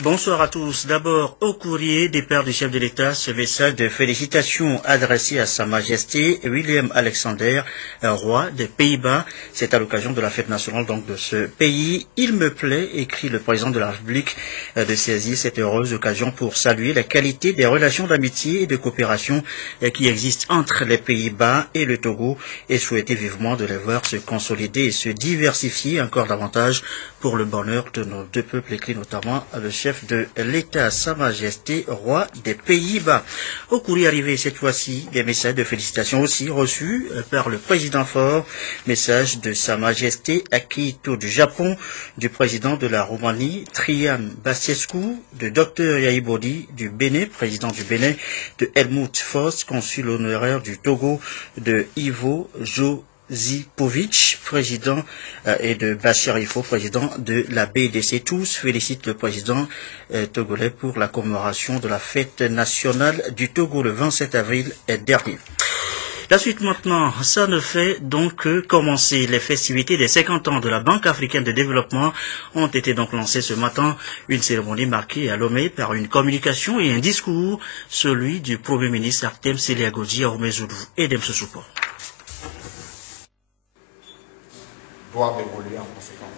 Bonsoir à tous. D'abord, au courrier des pères du chef de l'État, ce message de félicitations adressé à Sa Majesté Willem Alexander, roi des Pays-Bas. C'est à l'occasion de la fête nationale donc de ce pays. Il me plaît, écrit le président de la République, de saisir cette heureuse occasion pour saluer la qualité des relations d'amitié et de coopération qui existent entre les Pays-Bas et le Togo et souhaiter vivement de les voir se consolider et se diversifier encore davantage pour le bonheur de nos deux peuples, écrit notamment le chef de l'État, Sa Majesté, roi des Pays-Bas. Au courrier arrivé cette fois-ci, des messages de félicitations aussi reçus par le président fort, message de Sa Majesté Akihito du Japon, du président de la Roumanie, Trian Basescu, de Dr Yaibodi du Bénin, président du Bénin, de Helmut Foss, consul honoraire du Togo, de Ivo Zipovic, président, et de Bachir Ifo, président de la BDC. Tous félicitent le président togolais pour la commémoration de la fête nationale du Togo le 27 avril dernier. La suite maintenant, ça ne fait donc que commencer. Les festivités des 50 ans de la Banque africaine de développement ont été donc lancées ce matin. Une cérémonie marquée à Lomé par une communication et un discours, celui du Premier ministre Artem Seliagodji Ahomezulu et Dem Sousoupo.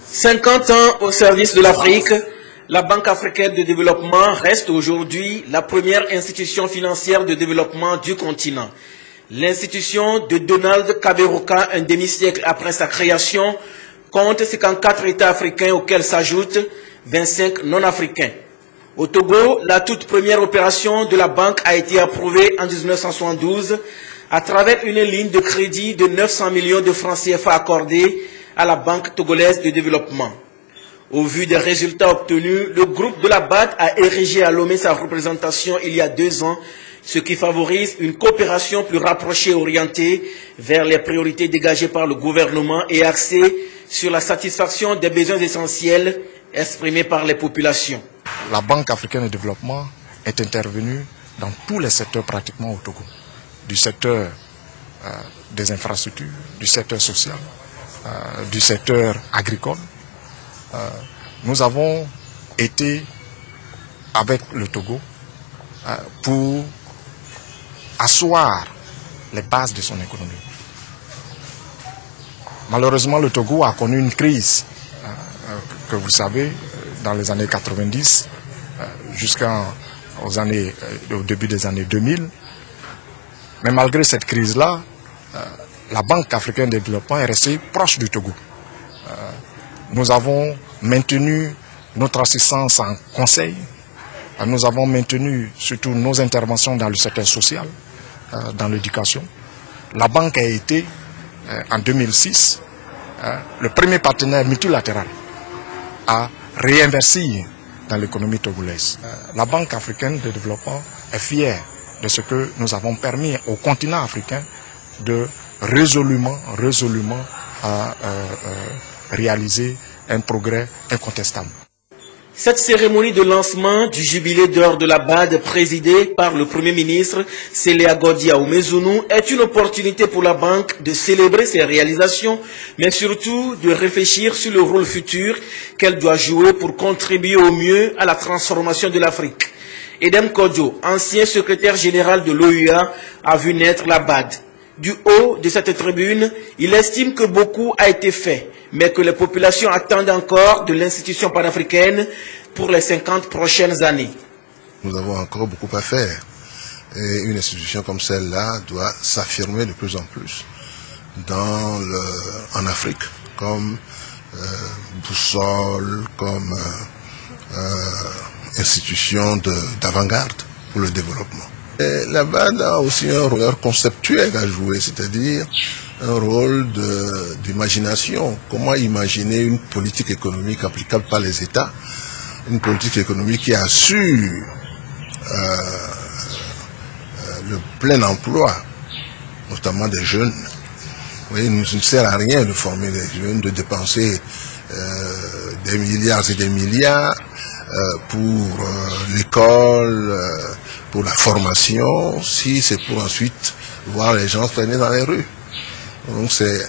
50 ans au service de l'Afrique, la Banque africaine de développement reste aujourd'hui la première institution financière de développement du continent. L'institution de Donald Kaberuka, un demi-siècle après sa création, compte 54 États africains auxquels s'ajoutent 25 non-africains. Au Togo, la toute première opération de la banque a été approuvée en 1972 à travers une ligne de crédit de 900 millions de francs CFA accordés à la Banque togolaise de développement. Au vu des résultats obtenus, le groupe de la BAD a érigé à Lomé sa représentation il y a 2 ans, ce qui favorise une coopération plus rapprochée et orientée vers les priorités dégagées par le gouvernement et axée sur la satisfaction des besoins essentiels exprimés par les populations. La Banque africaine de développement est intervenue dans tous les secteurs pratiquement au Togo, du secteur des infrastructures, du secteur social, du secteur agricole. Nous avons été avec le Togo pour asseoir les bases de son économie. Malheureusement, le Togo a connu une crise que vous savez, dans les années 90 jusqu'au début des années 2000. Mais malgré cette crise-là, la Banque africaine de développement est restée proche du Togo. Nous avons maintenu notre assistance en conseil. Nous avons maintenu surtout nos interventions dans le secteur social, dans l'éducation. La banque a été, en 2006, le premier partenaire multilatéral à réinvestir dans l'économie togolaise. La Banque africaine de développement est fière de ce que nous avons permis au continent africain de résolument réaliser un progrès incontestable. Cette cérémonie de lancement du jubilé d'or de la BAD présidée par le Premier ministre Seliagodji Ahomezulu est une opportunité pour la banque de célébrer ses réalisations, mais surtout de réfléchir sur le rôle futur qu'elle doit jouer pour contribuer au mieux à la transformation de l'Afrique. Edem Kodjo, ancien secrétaire général de l'OUA, a vu naître la BAD. Du haut de cette tribune, il estime que beaucoup a été fait, mais que les populations attendent encore de l'institution panafricaine pour les 50 prochaines années. Nous avons encore beaucoup à faire. Et une institution comme celle-là doit s'affirmer de plus en plus en Afrique, comme boussole, comme institution d'avant-garde pour le développement. Et la BAD a aussi un rôle conceptuel à jouer, c'est-à-dire un rôle d'imagination. Comment imaginer une politique économique applicable par les États, une politique économique qui assure le plein emploi, notamment des jeunes. Vous voyez, il ne sert à rien de former des jeunes, de dépenser des milliards et des milliards pour l'école, pour la formation, si c'est pour ensuite voir les gens traîner dans les rues. Donc c'est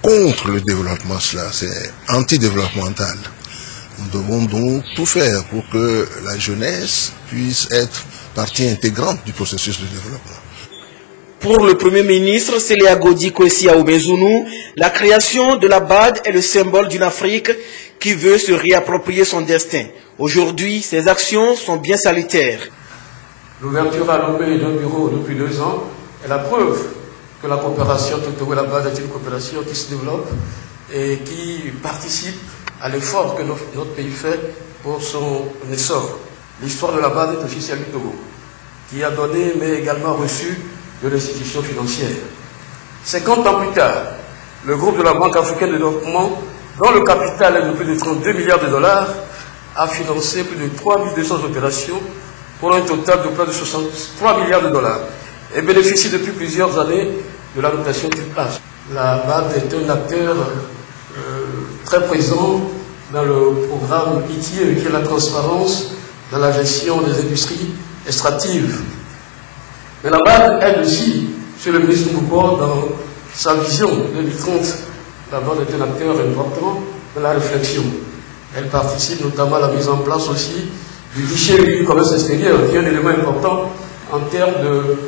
contre le développement cela, c'est anti-développemental. Nous devons donc tout faire pour que la jeunesse puisse être partie intégrante du processus de développement. Pour le Premier ministre Célia Godi Kwesi Aoumezounou, la création de la BAD est le symbole d'une Afrique qui veut se réapproprier son destin. Aujourd'hui, ces actions sont bien salutaires. L'ouverture à Lomé d'un bureau depuis 2 ans est la preuve que la coopération Togo et la BAD est une coopération qui se développe et qui participe à l'effort que notre pays fait pour son essor. L'histoire de la BAD est aussi celle du Togo, qui a donné mais également reçu de l'institution financière. 50 ans plus tard, le groupe de la Banque africaine de développement, dont le capital est de plus de 32 milliards de dollars, a financé plus de 3200 opérations pour un total de près de 63 milliards de dollars et bénéficie depuis plusieurs années de la dotation TIPAS. La BAD est un acteur très présent dans le programme ITIE, qui est la transparence dans la gestion des industries extractives. Mais la BAD aide aussi, sur le ministre Mouko, dans sa vision 2030. La BAD est un acteur important dans la réflexion. Elle participe notamment à la mise en place aussi du guichet du commerce extérieur, qui est un élément important en termes de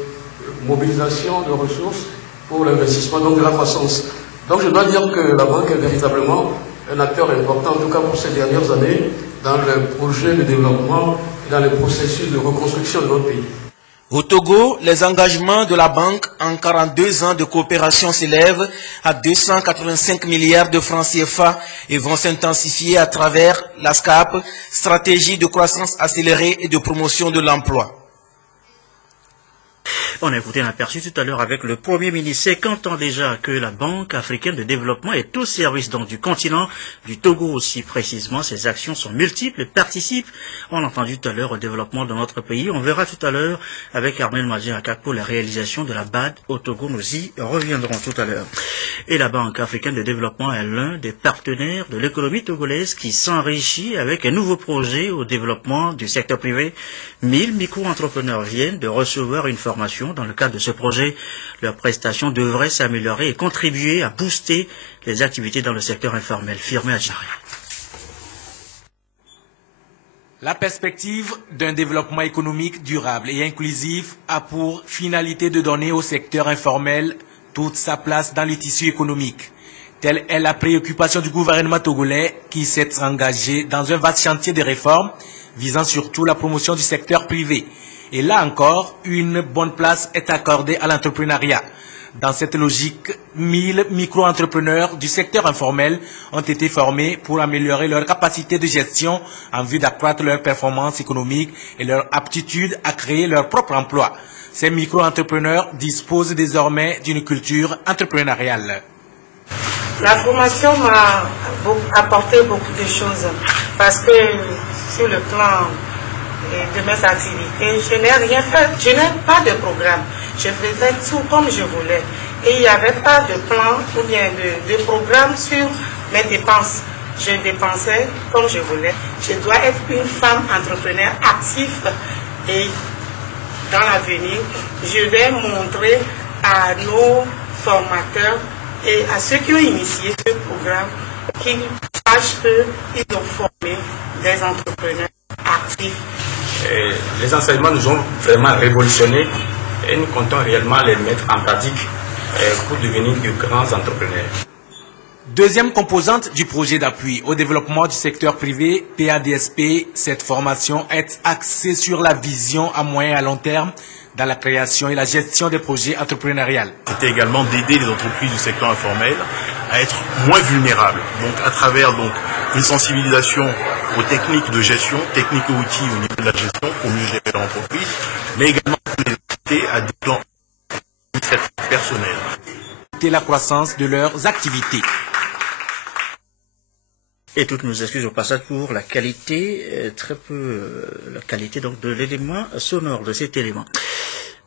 mobilisation de ressources pour l'investissement, donc de la croissance. Donc je dois dire que la banque est véritablement un acteur important, en tout cas pour ces dernières années, dans le projet de développement et dans le processus de reconstruction de notre pays. Au Togo, les engagements de la banque en 42 ans de coopération s'élèvent à 285 milliards de francs CFA et vont s'intensifier à travers la SCAP, stratégie de croissance accélérée et de promotion de l'emploi. On a écouté un aperçu tout à l'heure avec le Premier ministre. 50 ans déjà que la Banque africaine de développement est au service donc du continent, du Togo aussi précisément. Ses actions sont multiples et participent, on l'a entendu tout à l'heure, au développement de notre pays. On verra tout à l'heure avec Armel Madjin-Akakpo la réalisation de la BAD au Togo. Nous y reviendrons tout à l'heure. Et la Banque africaine de développement est l'un des partenaires de l'économie togolaise qui s'enrichit avec un nouveau projet au développement du secteur privé. 1000 micro-entrepreneurs viennent de recevoir une formation. Dans le cadre de ce projet, leurs prestations devraient s'améliorer et contribuer à booster les activités dans le secteur informel. Firmé à Djaré. La perspective d'un développement économique durable et inclusif a pour finalité de donner au secteur informel toute sa place dans le tissu économique. Telle est la préoccupation du gouvernement togolais qui s'est engagé dans un vaste chantier de réformes visant surtout la promotion du secteur privé. Et là encore, une bonne place est accordée à l'entrepreneuriat. Dans cette logique, 1000 micro-entrepreneurs du secteur informel ont été formés pour améliorer leur capacité de gestion en vue d'accroître leur performance économique et leur aptitude à créer leur propre emploi. Ces micro-entrepreneurs disposent désormais d'une culture entrepreneuriale. La formation m'a apporté beaucoup de choses parce que sur le plan de mes activités, je n'ai rien fait, je n'ai pas de programme. Je faisais tout comme je voulais. Et il n'y avait pas de plan ou bien de programme sur mes dépenses. Je dépensais comme je voulais. Je dois être une femme entrepreneur active et dans l'avenir, je vais montrer à nos formateurs et à ceux qui ont initié ce programme qu'ils sachent qu'ils ont formé des entrepreneurs actifs. Les enseignements nous ont vraiment révolutionné et nous comptons réellement les mettre en pratique pour devenir de grands entrepreneurs. Deuxième composante du projet d'appui au développement du secteur privé, PADSP, cette formation est axée sur la vision à moyen et à long terme dans la création et la gestion des projets entrepreneuriaux. C'était également d'aider les entreprises du secteur informel à être moins vulnérables. Donc à travers une sensibilisation aux techniques de gestion, techniques et outils au niveau de la gestion pour mieux gérer l'entreprise, mais également pour les aider à développer personnel. La croissance de leurs activités. Et toutes nos excuses au passage pour la qualité, la qualité donc de l'élément sonore de cet élément.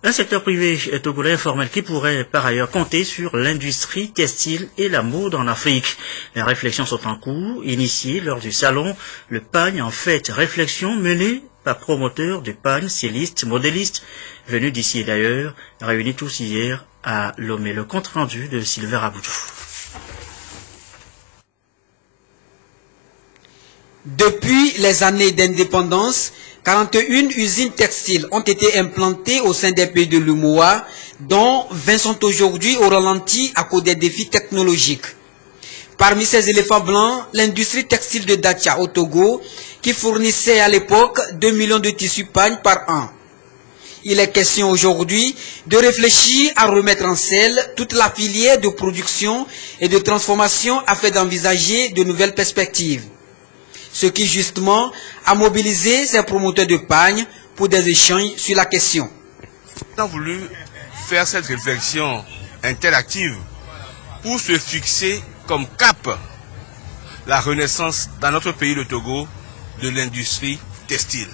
Un secteur privé togolais informel qui pourrait par ailleurs compter sur l'industrie textile et la mode en Afrique. Les réflexions sont en cours, initiées lors du salon Le Pagne en fête. Réflexion menée par promoteurs du pagne, stylistes, modélistes, venus d'ici et d'ailleurs, réunis tous hier à Lomé. Le compte rendu de Sylvain Raboudou. Depuis les années d'indépendance, 41 usines textiles ont été implantées au sein des pays de l'UMOA, dont 20 sont aujourd'hui au ralenti à cause des défis technologiques. Parmi ces éléphants blancs, l'industrie textile de Dacha au Togo, qui fournissait à l'époque 2 millions de tissus pagne par an. Il est question aujourd'hui de réfléchir à remettre en selle toute la filière de production et de transformation afin d'envisager de nouvelles perspectives. Ce qui justement a mobilisé ces promoteurs de pagne pour des échanges sur la question. On a voulu faire cette réflexion interactive pour se fixer comme cap la renaissance dans notre pays, le Togo, de l'industrie textile.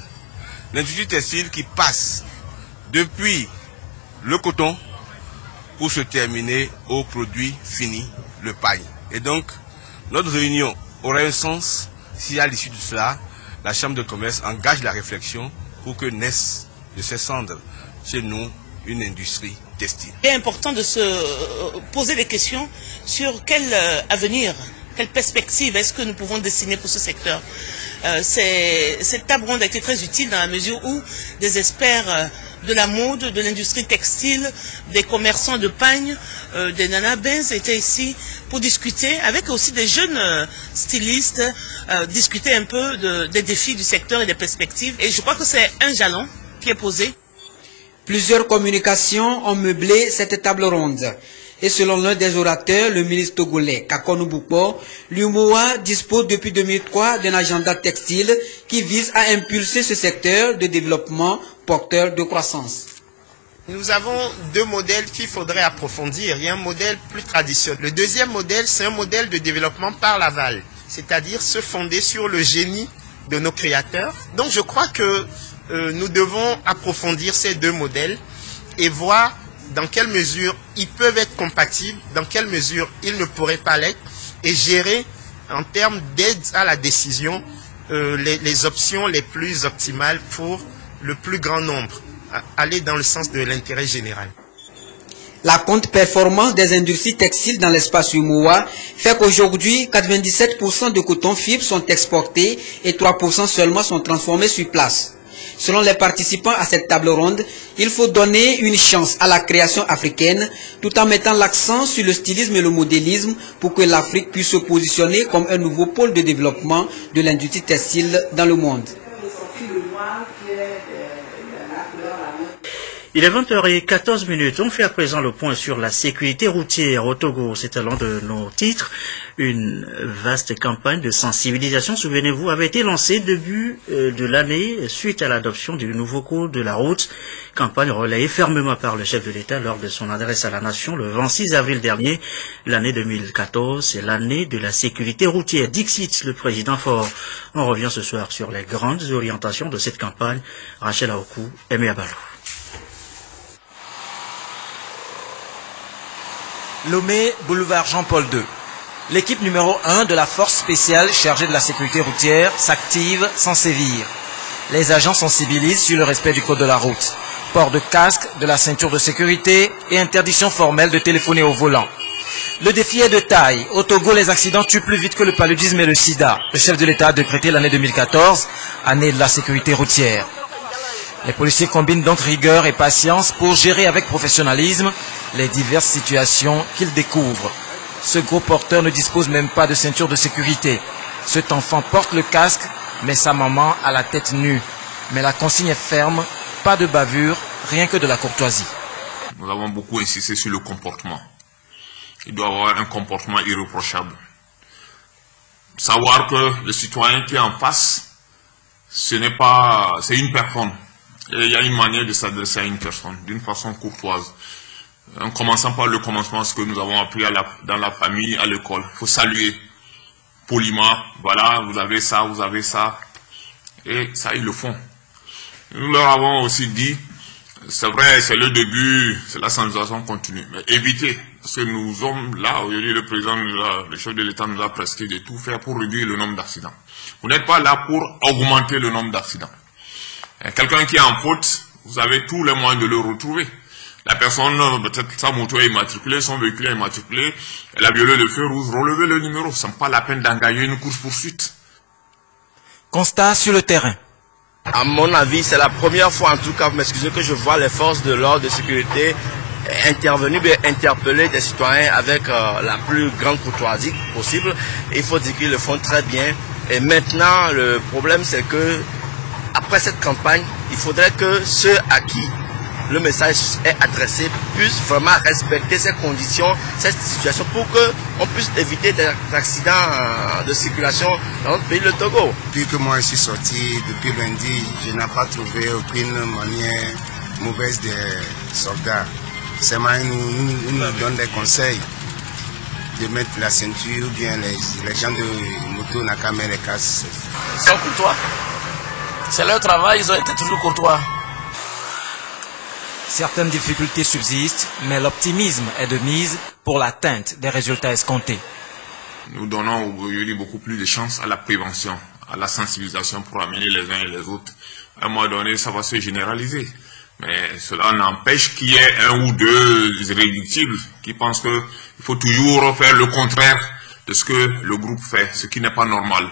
L'industrie textile qui passe depuis le coton pour se terminer au produit fini, le paille. Et donc, notre réunion aurait un sens si à l'issue de cela, la Chambre de commerce engage la réflexion pour que naisse de ces cendres chez nous une industrie textile. Il est important de se poser des questions sur quel avenir, quelle perspective est-ce que nous pouvons dessiner pour ce secteur. Cette table ronde a été très utile dans la mesure où des experts de la mode, de l'industrie textile, des commerçants de pagne, des nanabins étaient ici pour discuter avec aussi des jeunes stylistes, discuter un peu des défis du secteur et des perspectives. Et je crois que c'est un jalon qui est posé. Plusieurs communications ont meublé cette table ronde. Et selon l'un des orateurs, le ministre togolais Kakonu Boupo, l'UMOA dispose depuis 2003 d'un agenda textile qui vise à impulser ce secteur de développement porteur de croissance. Nous avons deux modèles qu'il faudrait approfondir. Il y a un modèle plus traditionnel. Le deuxième modèle, c'est un modèle de développement par l'aval, c'est-à-dire se fonder sur le génie de nos créateurs. Donc je crois que nous devons approfondir ces deux modèles et voir dans quelle mesure ils peuvent être compatibles, dans quelle mesure ils ne pourraient pas l'être, et gérer en termes d'aide à la décision les options les plus optimales pour le plus grand nombre, aller dans le sens de l'intérêt général. La contre-performance des industries textiles dans l'espace UMOA fait qu'aujourd'hui, 97% de coton-fibres sont exportés et 3% seulement sont transformés sur place. Selon les participants à cette table ronde, il faut donner une chance à la création africaine tout en mettant l'accent sur le stylisme et le modélisme pour que l'Afrique puisse se positionner comme un nouveau pôle de développement de l'industrie textile dans le monde. Il est 20h14. On fait à présent le point sur la sécurité routière au Togo. C'est l'un de nos titres. Une vaste campagne de sensibilisation, souvenez-vous, avait été lancée début de l'année suite à l'adoption du nouveau code de la route. Campagne relayée fermement par le chef de l'État lors de son adresse à la nation le 26 avril dernier. L'année 2014, c'est l'année de la sécurité routière. Dixit, le président fort. On revient ce soir sur les grandes orientations de cette campagne. Rachel Aokou, Aimé Abalo. Lomé, boulevard Jean-Paul II. L'équipe numéro 1 de la force spéciale chargée de la sécurité routière s'active sans sévir. Les agents sensibilisent sur le respect du code de la route. Port de casque, de la ceinture de sécurité et interdiction formelle de téléphoner au volant. Le défi est de taille. Au Togo, les accidents tuent plus vite que le paludisme et le sida. Le chef de l'État a décrété l'année 2014, année de la sécurité routière. Les policiers combinent donc rigueur et patience pour gérer avec professionnalisme les diverses situations qu'ils découvrent. Ce gros porteur ne dispose même pas de ceinture de sécurité. Cet enfant porte le casque, mais sa maman a la tête nue. Mais la consigne est ferme, pas de bavure, rien que de la courtoisie. Nous avons beaucoup insisté sur le comportement. Il doit avoir un comportement irréprochable. Savoir que le citoyen qui est en face, c'est une personne. Et il y a une manière de s'adresser à une personne, d'une façon courtoise. En commençant par le commencement, ce que nous avons appris dans la famille, à l'école. Il faut saluer poliment. Voilà, vous avez ça, vous avez ça. Et ça, ils le font. Nous leur avons aussi dit, c'est vrai, c'est le début, c'est la sensibilisation continue. Mais évitez, parce que nous sommes là, aujourd'hui, le chef de l'État nous a prescrit de tout faire pour réduire le nombre d'accidents. Vous n'êtes pas là pour augmenter le nombre d'accidents. Quelqu'un qui est en faute, vous avez tous les moyens de le retrouver. La personne, peut-être sa moto est immatriculée, son véhicule est immatriculé, elle a violé le feu rouge, relevez le numéro. Ce n'est pas la peine d'engager une course-poursuite. Constat sur le terrain. À mon avis, c'est la première fois, en tout cas, vous m'excusez, que je vois les forces de l'ordre de sécurité intervenir, interpeller des citoyens avec la plus grande courtoisie possible. Il faut dire qu'ils le font très bien. Et maintenant, le problème, c'est que après cette campagne, il faudrait que ceux à qui le message est adressé puissent vraiment respecter ces conditions, cette situation, pour qu'on puisse éviter des accidents de circulation dans notre pays, le Togo. Depuis que moi je suis sorti, depuis lundi, je n'ai pas trouvé aucune manière mauvaise des soldats. Seulement, ils nous donnent des conseils de mettre la ceinture ou bien les gens de moto n'ont qu'à mettre les casques. Ils sont courtois. C'est leur travail, ils ont été toujours courtois. Certaines difficultés subsistent, mais l'optimisme est de mise pour l'atteinte des résultats escomptés. Nous donnons aujourd'hui beaucoup plus de chance à la prévention, à la sensibilisation pour amener les uns et les autres. À un moment donné, ça va se généraliser. Mais cela n'empêche qu'il y ait un ou deux irréductibles qui pensent qu'il faut toujours faire le contraire de ce que le groupe fait, ce qui n'est pas normal.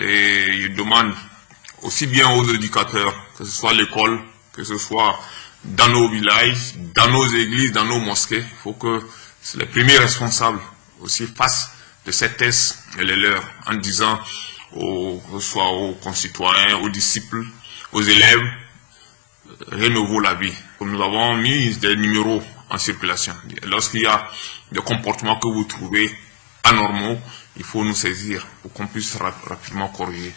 Et ils demandent aussi bien aux éducateurs, que ce soit l'école, que ce soit dans nos villages, dans nos églises, dans nos mosquées, il faut que les premiers responsables aussi fassent de ces tests et les leurs en disant soit aux concitoyens, aux disciples, aux élèves, rien ne vaut la vie. Nous avons mis des numéros en circulation. Lorsqu'il y a des comportements que vous trouvez anormaux, il faut nous saisir pour qu'on puisse rapidement corriger.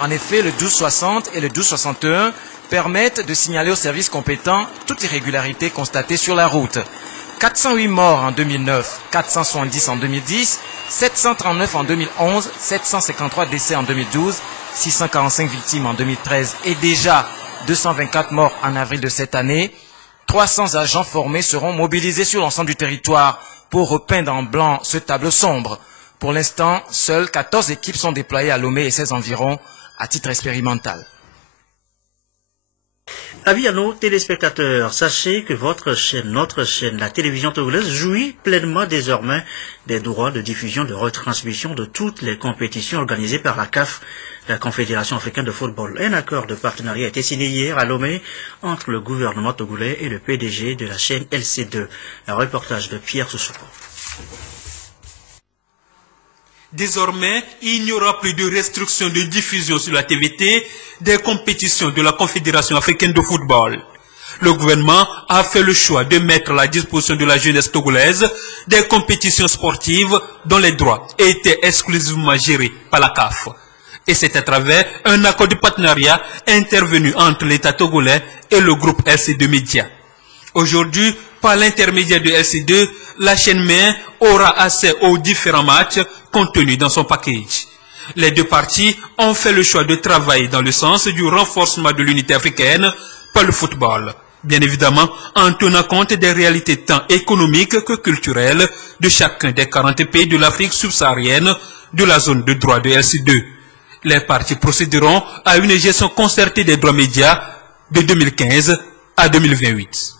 En effet, le 1260 et le 1261 permettent de signaler aux services compétents toute irrégularité constatée sur la route. 408 morts en 2009, 470 en 2010, 739 en 2011, 753 décès en 2012, 645 victimes en 2013 et déjà 224 morts en avril de cette année. 300 agents formés seront mobilisés sur l'ensemble du territoire pour repeindre en blanc ce tableau sombre. Pour l'instant, seules 14 équipes sont déployées à Lomé et ses environs à titre expérimental. Avis à nos téléspectateurs, sachez que votre chaîne, notre chaîne, la télévision togolaise, jouit pleinement désormais des droits de diffusion, de retransmission de toutes les compétitions organisées par la CAF, la Confédération africaine de football. Un accord de partenariat a été signé hier à Lomé entre le gouvernement togolais et le PDG de la chaîne LC2. Un reportage de Pierre Soussouko. Désormais, il n'y aura plus de restrictions de diffusion sur la TVT des compétitions de la Confédération africaine de football. Le gouvernement a fait le choix de mettre à la disposition de la jeunesse togolaise des compétitions sportives dont les droits étaient exclusivement gérés par la CAF. Et c'est à travers un accord de partenariat intervenu entre l'État togolais et le groupe LC2 Média. Aujourd'hui, par l'intermédiaire de LC2, la chaîne mère aura accès aux différents matchs contenus dans son package. Les deux parties ont fait le choix de travailler dans le sens du renforcement de l'unité africaine par le football. Bien évidemment, en tenant compte des réalités tant économiques que culturelles de chacun des 40 pays de l'Afrique subsaharienne de la zone de droit de LC2. Les parties procéderont à une gestion concertée des droits médias de 2015 à 2028.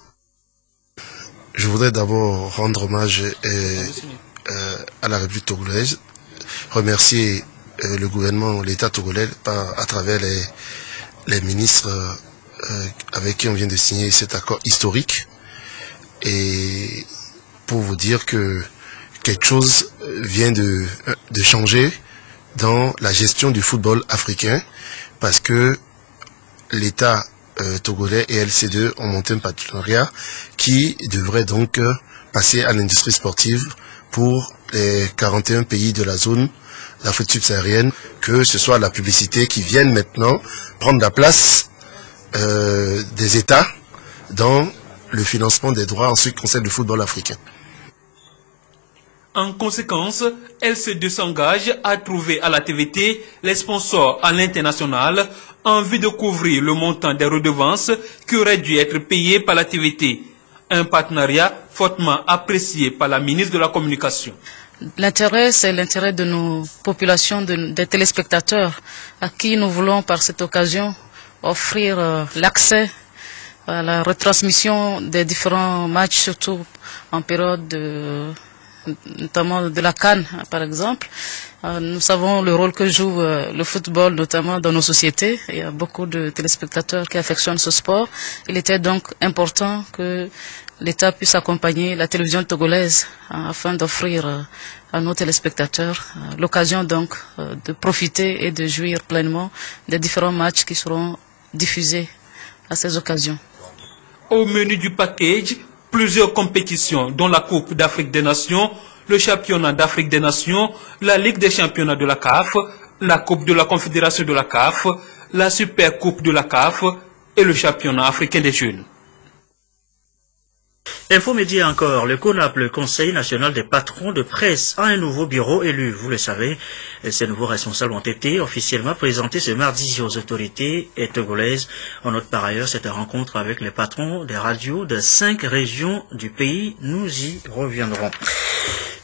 Je voudrais d'abord rendre hommage à la République togolaise, remercier le gouvernement, l'État togolais, à travers les ministres avec qui on vient de signer cet accord historique, et pour vous dire que quelque chose vient de changer dans la gestion du football africain, parce que l'État togolais et LC2 ont monté un partenariat qui devrait donc passer à l'industrie sportive pour les 41 pays de la zone d'Afrique subsaharienne, que ce soit la publicité qui vienne maintenant prendre la place des États dans le financement des droits en ce qui concerne le football africain. En conséquence, LC2 s'engage à trouver à la TVT les sponsors à l'international en vue de couvrir le montant des redevances qui auraient dû être payées par la TVT. Un partenariat fortement apprécié par la ministre de la Communication. L'intérêt, c'est l'intérêt de nos populations, des téléspectateurs, à qui nous voulons par cette occasion offrir l'accès à la retransmission des différents matchs, surtout en période notamment de la CAN, par exemple. Nous savons le rôle que joue le football, notamment dans nos sociétés. Il y a beaucoup de téléspectateurs qui affectionnent ce sport. Il était donc important que l'État puisse accompagner la télévision togolaise afin d'offrir à nos téléspectateurs l'occasion donc de profiter et de jouir pleinement des différents matchs qui seront diffusés à ces occasions. Au menu du package, plusieurs compétitions dont la Coupe d'Afrique des Nations, le Championnat d'Afrique des Nations, la Ligue des championnats de la CAF, la Coupe de la Confédération de la CAF, la Super Coupe de la CAF et le Championnat africain des jeunes. Infomédia encore, le CONAP, le Conseil national des patrons de presse, a un nouveau bureau élu, vous le savez. Ces nouveaux responsables ont été officiellement présentés ce mardi aux autorités togolaises. On note par ailleurs cette rencontre avec les patrons des radios de 5 régions du pays. Nous y reviendrons.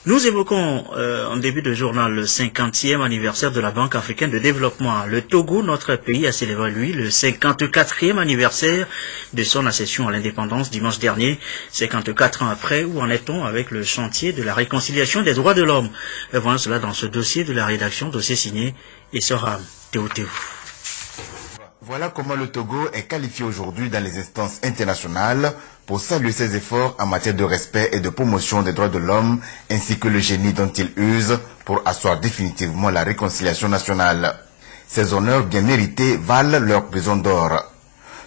Nous évoquons en début de journal le 50e anniversaire de la Banque africaine de développement. Le Togo, notre pays, a célébré, lui, le 54e anniversaire de son accession à l'indépendance dimanche dernier. 54 ans après, où en est-on avec le chantier de la réconciliation des droits de l'homme? Voilà cela dans ce dossier de la rédaction, dossier signé Essoram Théotéou. Voilà comment le Togo est qualifié aujourd'hui dans les instances internationales pour saluer ses efforts en matière de respect et de promotion des droits de l'homme, ainsi que le génie dont il use pour asseoir définitivement la réconciliation nationale. Ces honneurs bien mérités valent leur pesant d'or.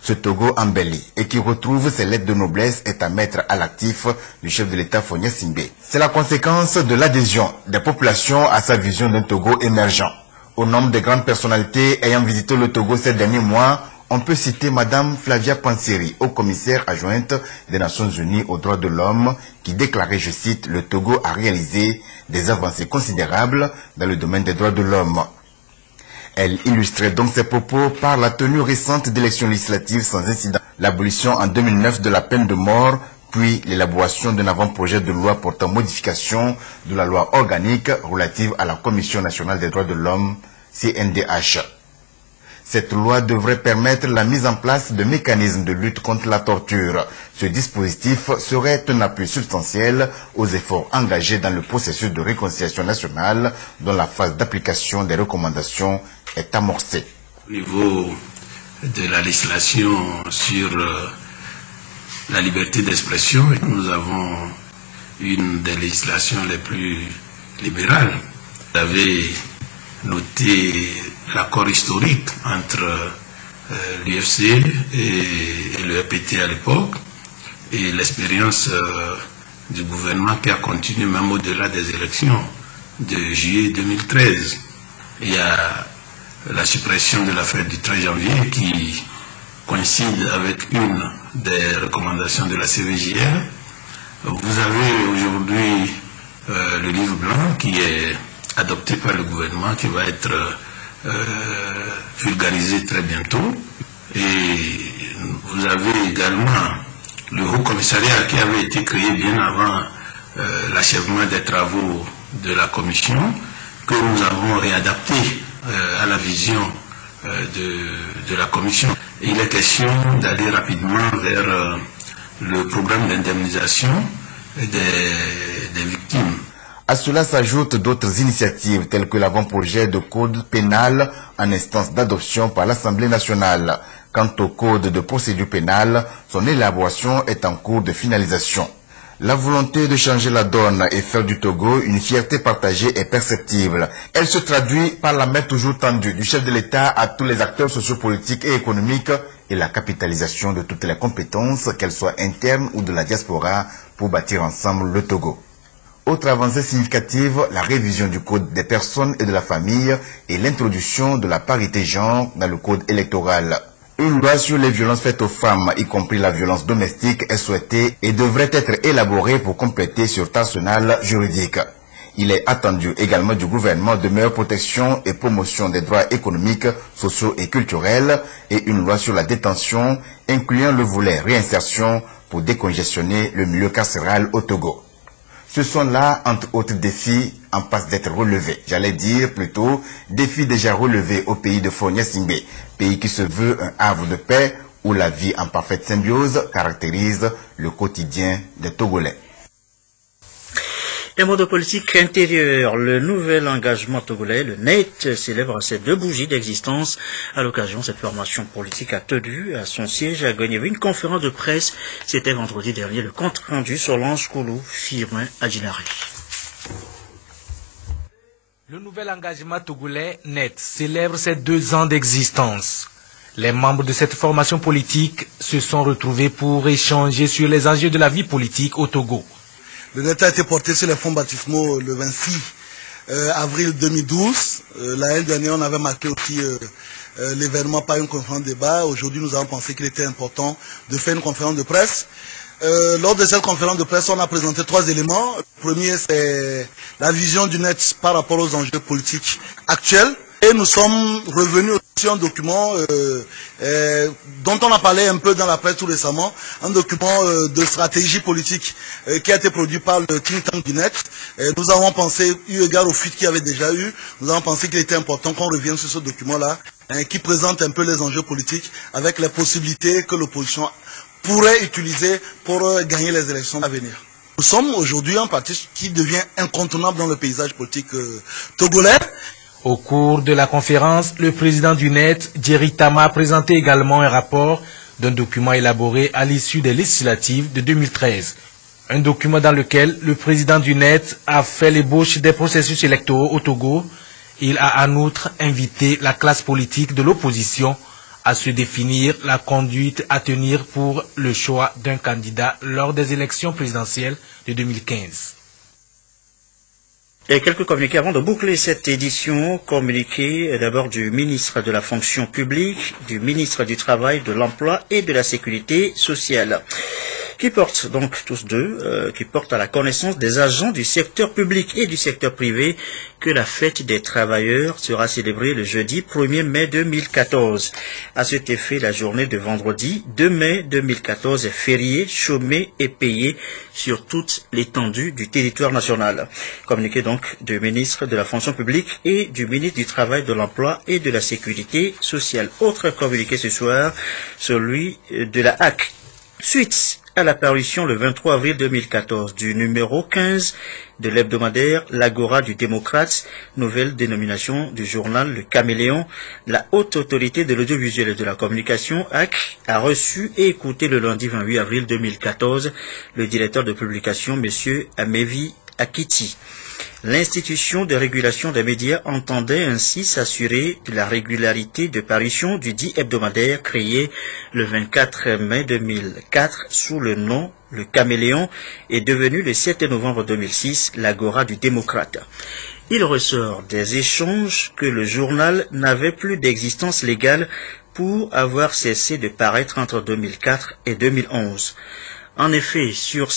Ce Togo embelli et qui retrouve ses lettres de noblesse est à mettre à l'actif du chef de l'État Fonia Simbé. C'est la conséquence de l'adhésion des populations à sa vision d'un Togo émergent. Au nombre des grandes personnalités ayant visité le Togo ces derniers mois, on peut citer Madame Flavia Panseri, haut-commissaire adjointe des Nations Unies aux droits de l'homme, qui déclarait, je cite, « Le Togo a réalisé des avancées considérables dans le domaine des droits de l'homme ». Elle illustrait donc ses propos par la tenue récente d'élections législatives sans incident, l'abolition en 2009 de la peine de mort, puis l'élaboration d'un avant-projet de loi portant modification de la loi organique relative à la Commission nationale des droits de l'homme, CNDH. Cette loi devrait permettre la mise en place de mécanismes de lutte contre la torture. Ce dispositif serait un appui substantiel aux efforts engagés dans le processus de réconciliation nationale dont la phase d'application des recommandations est amorcée. Au niveau de la législation sur la liberté d'expression, nous avons une des législations les plus libérales. Vous avez noté l'accord historique entre l'UFC et le RPT à l'époque et l'expérience du gouvernement qui a continué même au-delà des élections de juillet 2013. Il y a la suppression de la fête du 13 janvier qui coïncide avec une des recommandations de la CVJR. Vous avez aujourd'hui le livre blanc qui est adopté par le gouvernement, qui va être vulgarisé très bientôt. Et vous avez également le Haut Commissariat qui avait été créé bien avant l'achèvement des travaux de la Commission, que nous avons réadapté à la vision de la Commission. Il est question d'aller rapidement vers le programme d'indemnisation des victimes. À cela s'ajoutent d'autres initiatives telles que l'avant-projet de code pénal en instance d'adoption par l'Assemblée nationale. Quant au code de procédure pénale, son élaboration est en cours de finalisation. La volonté de changer la donne et faire du Togo une fierté partagée est perceptible. Elle se traduit par la main toujours tendue du chef de l'État à tous les acteurs sociopolitiques et économiques et la capitalisation de toutes les compétences, qu'elles soient internes ou de la diaspora, pour bâtir ensemble le Togo. Autre avancée significative, la révision du code des personnes et de la famille et l'introduction de la parité genre dans le code électoral. Une loi sur les violences faites aux femmes, y compris la violence domestique, est souhaitée et devrait être élaborée pour compléter cet arsenal juridique. Il est attendu également du gouvernement de meilleure protection et promotion des droits économiques, sociaux et culturels et une loi sur la détention, incluant le volet réinsertion pour décongestionner le milieu carcéral au Togo. Ce sont là, entre autres défis, en passe d'être relevés. J'allais dire plutôt défis déjà relevés au pays de Fonia Simbé, pays qui se veut un havre de paix où la vie en parfaite symbiose caractérise le quotidien des Togolais. Un mot de politique intérieure. Le nouvel engagement togolais, le NET, célèbre ses 2 bougies d'existence. À l'occasion, cette formation politique a tenu à son siège à Gagnevé une conférence de presse. C'était vendredi dernier. Le compte rendu Solange Koulou, Firmin Adjinari. Le nouvel engagement togolais NET célèbre ses 2 ans d'existence. Les membres de cette formation politique se sont retrouvés pour échanger sur les enjeux de la vie politique au Togo. Le NET a été porté sur les fonds baptismaux le 26 avril 2012. L'année dernière, on avait marqué aussi l'événement par une conférence de débat. Aujourd'hui, nous avons pensé qu'il était important de faire une conférence de presse. Lors de cette conférence de presse, on a présenté 3 éléments. Le premier, c'est la vision du NET par rapport aux enjeux politiques actuels. Et nous sommes revenus sur un document dont on a parlé un peu dans la presse tout récemment, un document de stratégie politique qui a été produit par le think tank du NET. Nous avons pensé, eu égard aux fuites qu'il y avait déjà eu, nous avons pensé qu'il était important qu'on revienne sur ce document-là, qui présente un peu les enjeux politiques avec les possibilités que l'opposition pourrait utiliser pour gagner les élections à venir. Nous sommes aujourd'hui un parti qui devient incontournable dans le paysage politique togolais. Au cours de la conférence, le président du NET, Jerry Tama, a présenté également un rapport d'un document élaboré à l'issue des législatives de 2013. Un document dans lequel le président du NET a fait l'ébauche des processus électoraux au Togo. Il a en outre invité la classe politique de l'opposition à se définir la conduite à tenir pour le choix d'un candidat lors des élections présidentielles de 2015. Et quelques communiqués avant de boucler cette édition. Communiqué d'abord du ministre de la fonction publique, du ministre du Travail, de l'Emploi et de la Sécurité sociale, qui portent donc tous deux, qui portent à la connaissance des agents du secteur public et du secteur privé que la fête des travailleurs sera célébrée le jeudi 1er mai 2014. À cet effet, la journée de vendredi 2 mai 2014 est fériée, chômée et payée sur toute l'étendue du territoire national. Communiqué donc du ministre de la fonction publique et du ministre du Travail, de l'Emploi et de la Sécurité sociale. Autre communiqué ce soir, celui de la HAC. Suite à la parution le 23 avril 2014 du numéro 15 de l'hebdomadaire L'Agora du démocrate, nouvelle dénomination du journal Le Caméléon, la haute autorité de l'audiovisuel et de la communication, HAC, a reçu et écouté le lundi 28 avril 2014 le directeur de publication, M. Amevi Akiti. L'institution de régulation des médias entendait ainsi s'assurer de la régularité de parution du dit hebdomadaire créé le 24 mai 2004 sous le nom Le Caméléon et devenu le 7 novembre 2006 l'Agora du démocrate. Il ressort des échanges que le journal n'avait plus d'existence légale pour avoir cessé de paraître entre 2004 et 2011. En effet, sur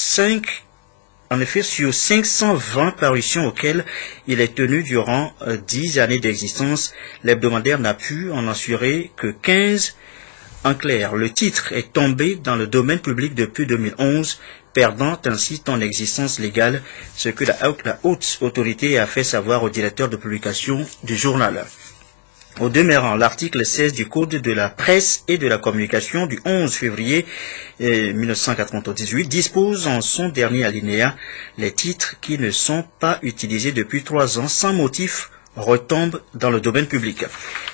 520 parutions auxquelles il est tenu durant 10 années d'existence, l'hebdomadaire n'a pu en assurer que 15. En clair, le titre est tombé dans le domaine public depuis 2011, perdant ainsi son existence légale, ce que la haute autorité a fait savoir au directeur de publication du journal. Au demeurant, l'article 16 du Code de la presse et de la communication du 11 février 1998 dispose en son dernier alinéa les titres qui ne sont pas utilisés depuis 3 ans sans motif retombent dans le domaine public.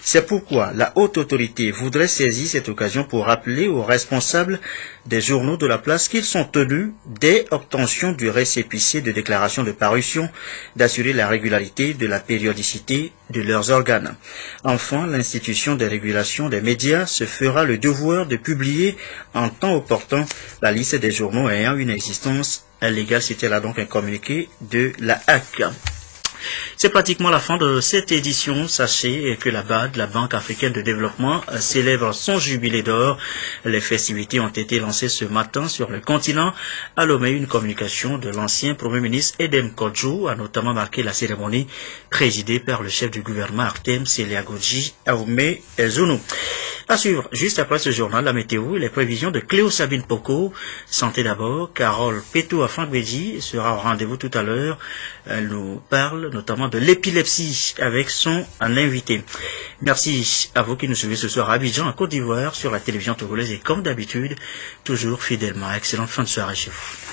C'est pourquoi la haute autorité voudrait saisir cette occasion pour rappeler aux responsables des journaux de la place qu'ils sont tenus, dès obtention du récépissé de déclaration de parution, d'assurer la régularité de la périodicité de leurs organes. Enfin, l'institution de régulation des médias se fera le devoir de publier en temps opportun la liste des journaux ayant une existence légale. C'était là donc un communiqué de la HAC. C'est pratiquement la fin de cette édition. Sachez que la BAD, la Banque africaine de développement, célèbre son jubilé d'or. Les festivités ont été lancées ce matin sur le continent. À Lomé, une communication de l'ancien Premier ministre Edem Kodjo a notamment marqué la cérémonie présidée par le chef du gouvernement Artem Seliagodji Aoumé Elzounou. À suivre, juste après ce journal, la météo et les prévisions de Cléo Sabine Poko. Santé d'abord, Carole Petou Afangbeji sera au rendez-vous tout à l'heure. Elle nous parle notamment de l'épilepsie avec son invité. Merci à vous qui nous suivez ce soir à Abidjan, en Côte d'Ivoire, sur la télévision togolaise et comme d'habitude, toujours fidèlement. Excellente fin de soirée chez vous.